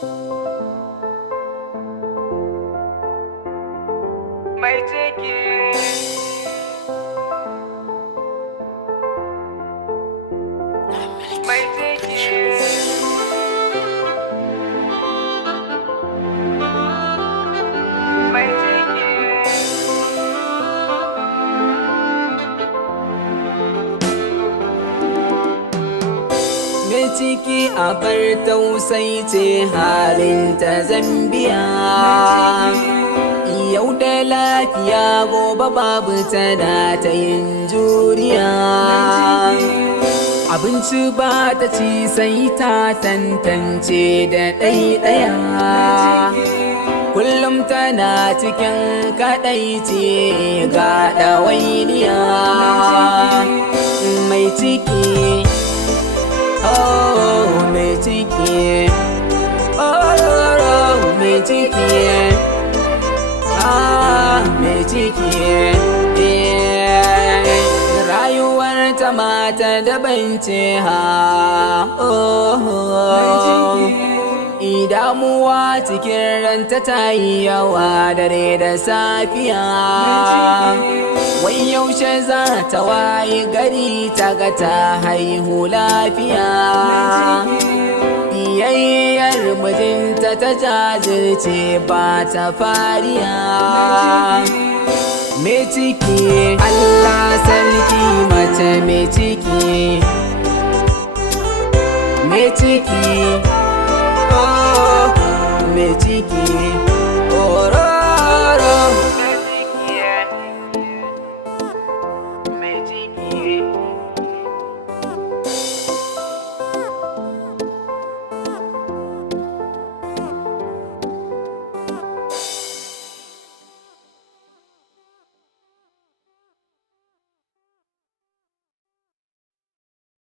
mai ciki mai ciki mai ciki mai ciki abar tausayi ce halin ta zambiya yau da lafiya gobe babu tana ta yin juriya abinci ba ta ci sai ta tantance da ɗaiɗaya kullum tana cikin kaɗaici ga ɗawainiya mai ciki oh mai ciki oh mai ciki mai ciki rayuwar ta mata daban ce ha damuwa cikin ranta ta yi yawa dare da safiya wai yaushe za ta wayi gari ta ga ta haihu lafiya biyayyar mijinta ta jajirce ba ta fariya mai ciki Allah sarki mace mai ciki mai ciki oh mai ciki